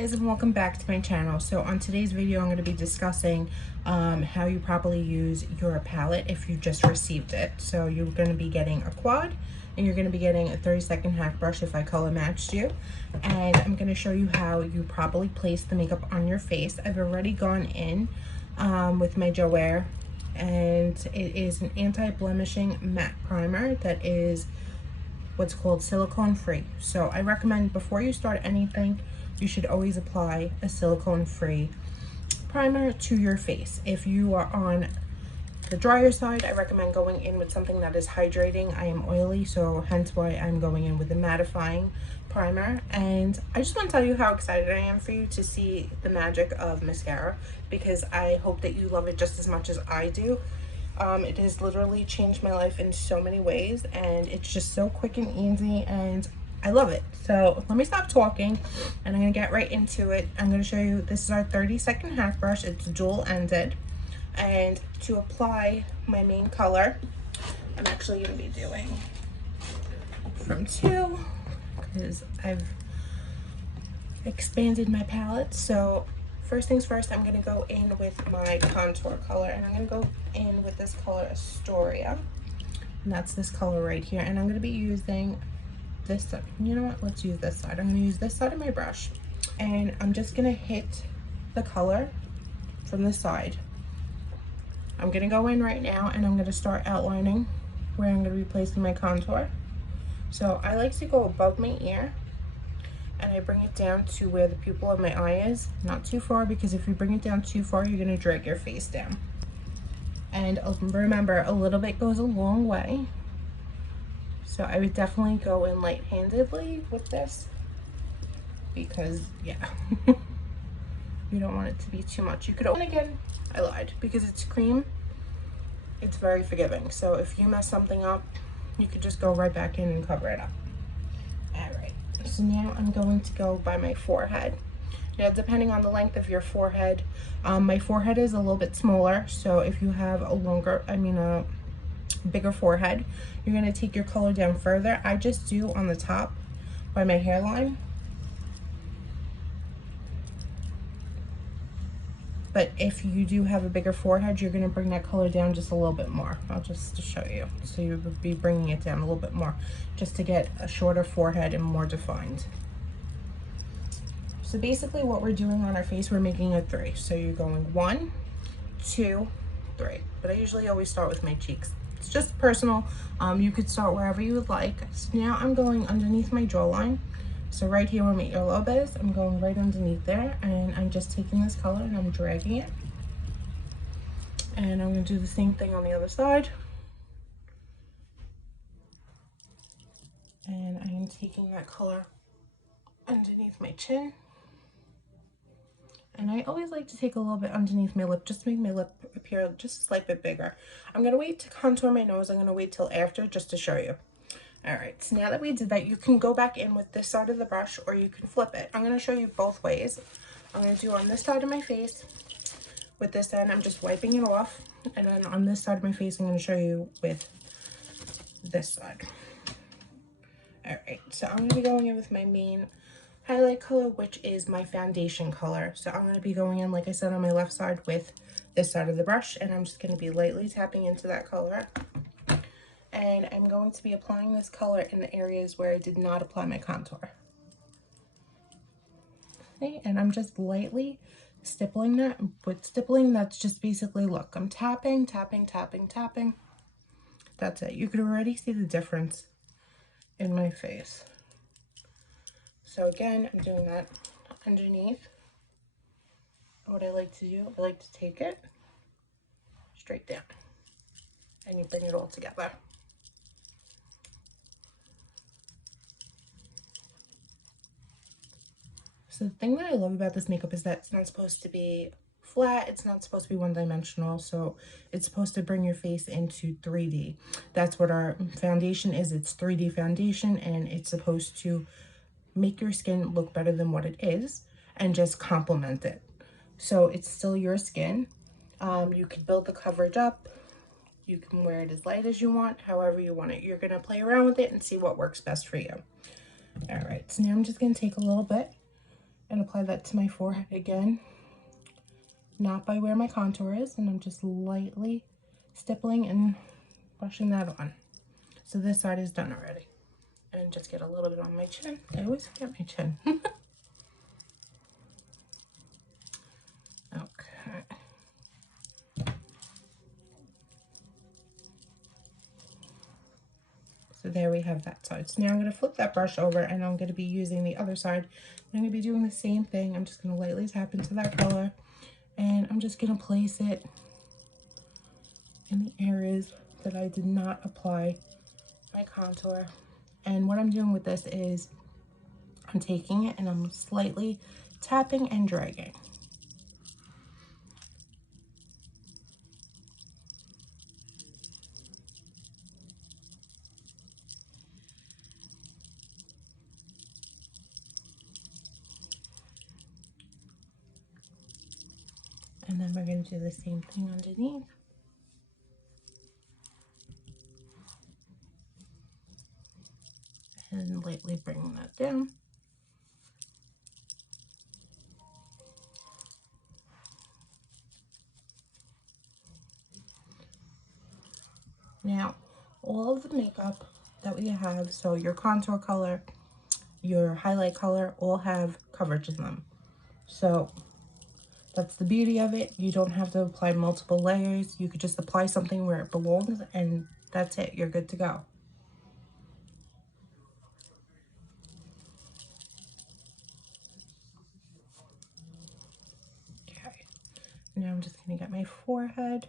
guys, and welcome back to my channel. So on today's video I'm going to be discussing how you properly use your palette if you just received it. So you're going to be getting a quad and you're going to be getting a 30-second hack brush if I color matched you, and I'm going to show you how you properly place the makeup on your face. I've already gone in with my Joair, and it is an anti-blemishing matte primer that is what's called silicone free. So I recommend before you start anything, you should always apply a silicone free primer to your face. If you are on the drier side, I recommend going in with something that is hydrating. I am oily, so hence why I'm going in with a mattifying primer. And I just want to tell you how excited I am for you to see the magic of mascara, because I hope that you love it just as much as I do. It has literally changed my life in so many ways, and it's just so quick and easy, and I love it. So let me stop talking and I'm gonna get right into it. I'm gonna show you, this is our 30-second hack brush. It's dual ended, and to apply my main color, I'm actually gonna be doing from 2 because I've expanded my palette. So first things first, I'm gonna go in with my contour color, and I'm gonna go in with this color Astoria, and that's this color right here. And I'm gonna be using this side. You know what, let's use this side. I'm gonna use this side of my brush, and I'm just gonna hit the color from the side. I'm gonna go in right now and I'm gonna start outlining where I'm gonna be placing my contour. So I like to go above my ear, and I bring it down to where the pupil of my eye is, not too far, because if you bring it down too far, you're gonna drag your face down. And remember, a little bit goes a long way. So I would definitely go in light-handedly with this, because yeah, you don't want it to be too much. You could, and again, I lied, because it's cream, it's very forgiving. So if you mess something up, you could just go right back in and cover it up. All right, so now I'm going to go by my forehead. Now, depending on the length of your forehead, my forehead is a little bit smaller, so if you have a bigger forehead, you're going to take your color down further. I just do on the top by my hairline, but if you do have a bigger forehead, you're going to bring that color down just a little bit more. I'll just to show you. So you would be bringing it down a little bit more just to get a shorter forehead and more defined. So basically what we're doing on our face, we're making a 3. So you're going 1, 2, 3. But I usually always start with my cheeks. It's just personal. You could start wherever you would like. So now I'm going underneath my jawline. So right here where my earlobe is, I'm going right underneath there, and I'm just taking this color and I'm dragging it. And I'm going to do the same thing on the other side. And I am taking that color underneath my chin. And I always like to take a little bit underneath my lip, just to make my lip appear just a slight bit bigger. I'm going to wait to contour my nose. I'm going to wait till after just to show you. All right, so now that we did that, you can go back in with this side of the brush, or you can flip it. I'm going to show you both ways. I'm going to do on this side of my face. With this end, I'm just wiping it off. And then on this side of my face, I'm going to show you with this side. All right, so I'm going to be going in with my main highlight color, which is my foundation color. So I'm going to be going in, like I said, on my left side with this side of the brush, and I'm just going to be lightly tapping into that color. And I'm going to be applying this color in the areas where I did not apply my contour. Okay, and I'm just lightly stippling that. With stippling, that's just basically, look, I'm tapping, tapping, tapping, tapping. That's it. You could already see the difference in my face. So again, I'm doing that underneath. What I like to do, I like to take it straight down, and you bring it all together. So the thing that I love about this makeup is that it's not supposed to be flat, it's not supposed to be one-dimensional, so it's supposed to bring your face into 3D. That's what our foundation is. It's 3D foundation, and it's supposed to make your skin look better than what it is and just complement it. So it's still your skin. You can build the coverage up. You can wear it as light as you want, however you want it. You're going to play around with it and see what works best for you. All right, so now I'm just going to take a little bit and apply that to my forehead again, not by where my contour is, and I'm just lightly stippling and brushing that on. So this side is done already. And just get a little bit on my chin. I always forget my chin. Okay. So there we have that side. So now I'm going to flip that brush over and I'm going to be using the other side. I'm going to be doing the same thing. I'm just going to lightly tap into that color and I'm just going to place it in the areas that I did not apply my contour. And what I'm doing with this is I'm taking it and I'm slightly tapping and dragging. And then we're going to do the same thing underneath. And lightly bringing that down. Now, all of the makeup that we have, so your contour color, your highlight color, all have coverage in them. So that's the beauty of it. You don't have to apply multiple layers. You could just apply something where it belongs and that's it. You're good to go. Okay. Now I'm just going to get my forehead.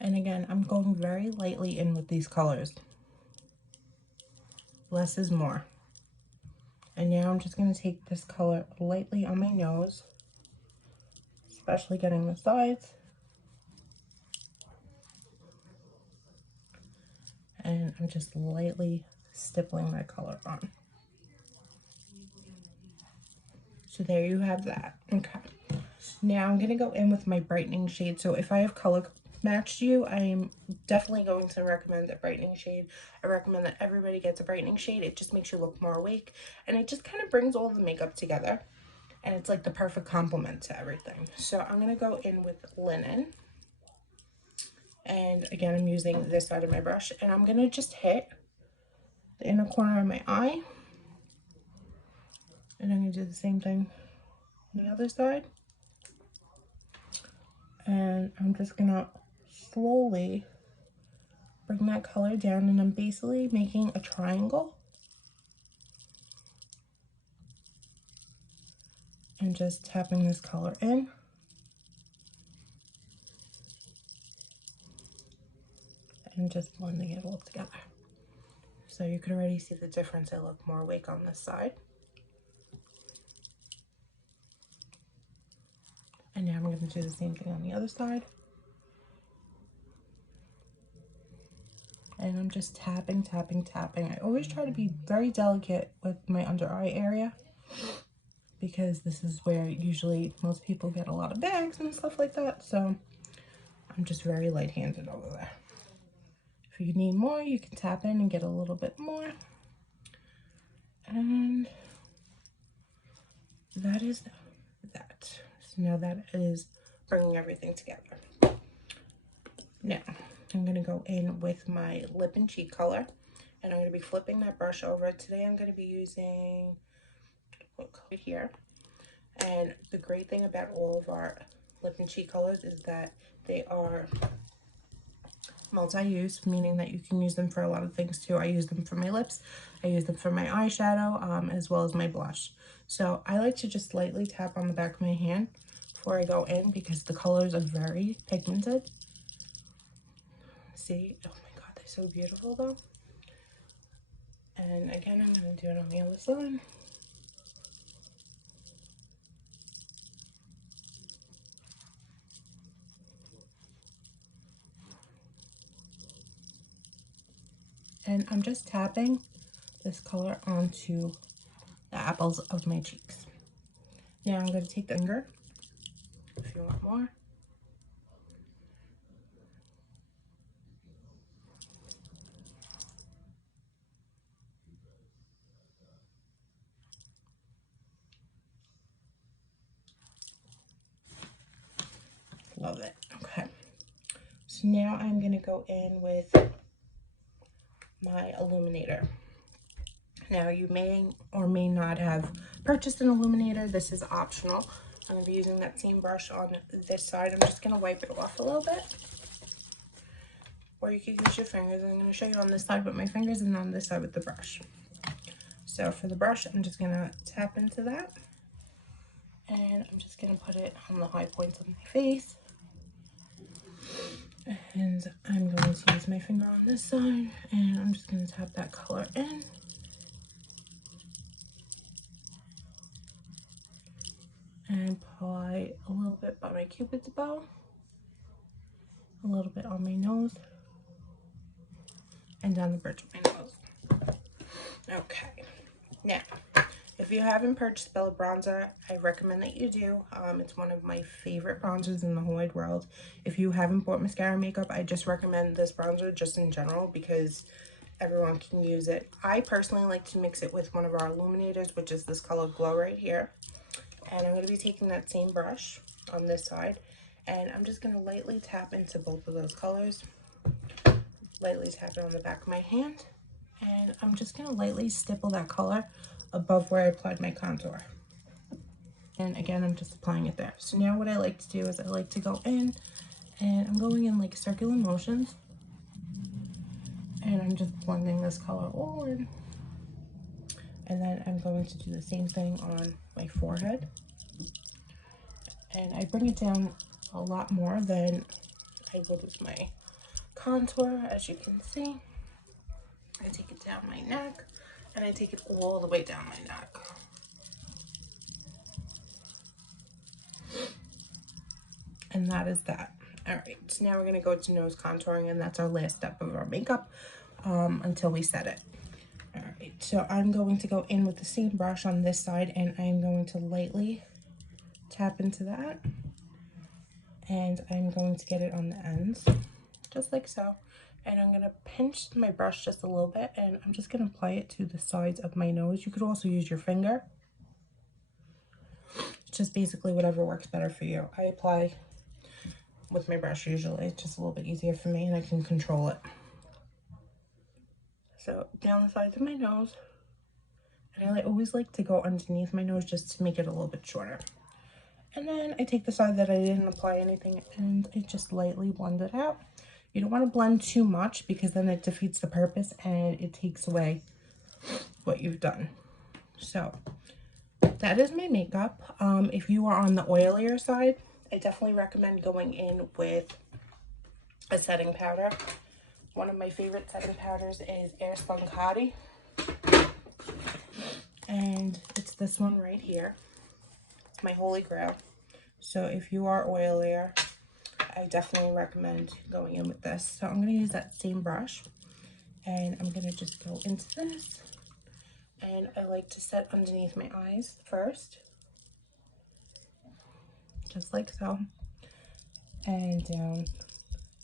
And again, I'm going very lightly in with these colors. Less is more. And now I'm just going to take this color lightly on my nose, especially getting the sides. And I'm just lightly stippling that color on. So there you have that. Okay. Now I'm going to go in with my brightening shade. So if I have color matched you, I'm definitely going to recommend a brightening shade. I recommend that everybody gets a brightening shade. It just makes you look more awake and it just kind of brings all the makeup together. And it's like the perfect complement to everything. So I'm going to go in with Linen. And again, I'm using this side of my brush and I'm going to just hit the inner corner of my eye. And I'm going to do the same thing on the other side. And I'm just going to slowly bring that color down and I'm basically making a triangle. And just tapping this color in. And just blending it all together. So you can already see the difference. I look more awake on this side. And now I'm going to do the same thing on the other side. And I'm just tapping, tapping, tapping. I always try to be very delicate with my under eye area because this is where usually most people get a lot of bags and stuff like that. So I'm just very light-handed over there. If you need more, you can tap in and get a little bit more. And that is that. So now that is bringing everything together. Now, I'm going to go in with my lip and cheek color. And I'm going to be flipping that brush over. Today I'm going to be using what color here. And the great thing about all of our lip and cheek colors is that they are multi-use, meaning that you can use them for a lot of things too. I use them for my lips, I use them for my eyeshadow, as well as my blush. So I like to just lightly tap on the back of my hand before I go in because the colors are very pigmented. See, oh my god, they're so beautiful though. And again, I'm going to do it on the other side. And I'm just tapping this color onto the apples of my cheeks. Now I'm going to take the finger, if you want more. So now I'm going to go in with my illuminator. Now you may or may not have purchased an illuminator. This is optional. I'm going to be using that same brush on this side. I'm just going to wipe it off a little bit. Or you could use your fingers. I'm going to show you on this side with my fingers and on this side with the brush. So for the brush, I'm just going to tap into that. And I'm just going to put it on the high points of my face. And I'm going to use my finger on this side. And I'm just going to tap that color in. And apply a little bit by my Cupid's bow. A little bit on my nose. And down the bridge of my nose. Okay. Now, if you haven't purchased Bella Bronzer, I recommend that you do. It's one of my favorite bronzers in the whole wide world. If you haven't bought mascara makeup, I just recommend this bronzer just in general because everyone can use it. I personally like to mix it with one of our illuminators, which is this color Glow right here. And I'm going to be taking that same brush on this side, and I'm just going to lightly tap into both of those colors. Lightly tap it on the back of my hand, and I'm just going to lightly stipple that color above where I applied my contour. And again, I'm just applying it there. So now what I like to do is I like to go in, and I'm going in like circular motions, and I'm just blending this color all in. And then I'm going to do the same thing on my forehead. And I bring it down a lot more than I would with my contour, as you can see. I take it down my neck, and I take it all the way down my neck. And that is that. All right, so now we're gonna go to nose contouring, and that's our last step of our makeup until we set it. All right, so I'm going to go in with the same brush on this side, and I'm going to lightly tap into that. And I'm going to get it on the ends, just like so. And I'm gonna pinch my brush just a little bit, and I'm just gonna apply it to the sides of my nose. You could also use your finger. It's just basically whatever works better for you. I apply with my brush usually. It's just a little bit easier for me, and I can control it. So down the sides of my nose, and I always like to go underneath my nose just to make it a little bit shorter. And then I take the side that I didn't apply anything, and I just lightly blend it out. You don't want to blend too much because then it defeats the purpose and it takes away what you've done. So that is my makeup. If you are on the oilier side, I definitely recommend going in with a setting powder. One of my favorite setting powders is Airspun Cotty, and it's this one right here. It's my holy grail. So if you are oilier, I definitely recommend going in with this. So I'm going to use that same brush, and I'm going to just go into this, and I like to set underneath my eyes first, just like so, and down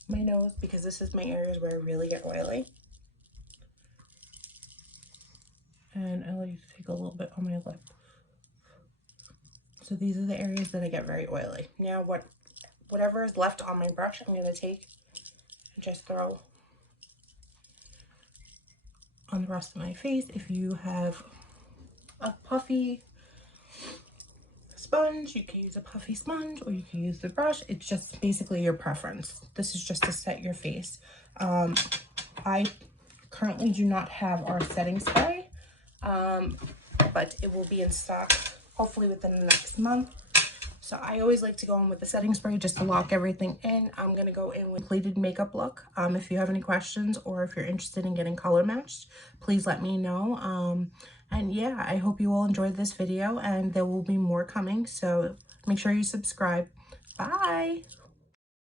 my nose, because this is my areas where I really get oily. And I like to take a little bit on my lip. So these are the areas that I get very oily. Now whatever is left on my brush, I'm going to take and just throw on the rest of my face. If you have a puffy sponge, you can use a puffy sponge, or you can use the brush. It's just basically your preference. This is just to set your face. I currently do not have our setting spray, but it will be in stock hopefully within the next month. So I always like to go in with the setting spray just to lock everything in. I'm going to go in with completed makeup look. If you have any questions, or if you're interested in getting color matched, please let me know. And yeah, I hope you all enjoyed this video, and there will be more coming. So make sure you subscribe. Bye.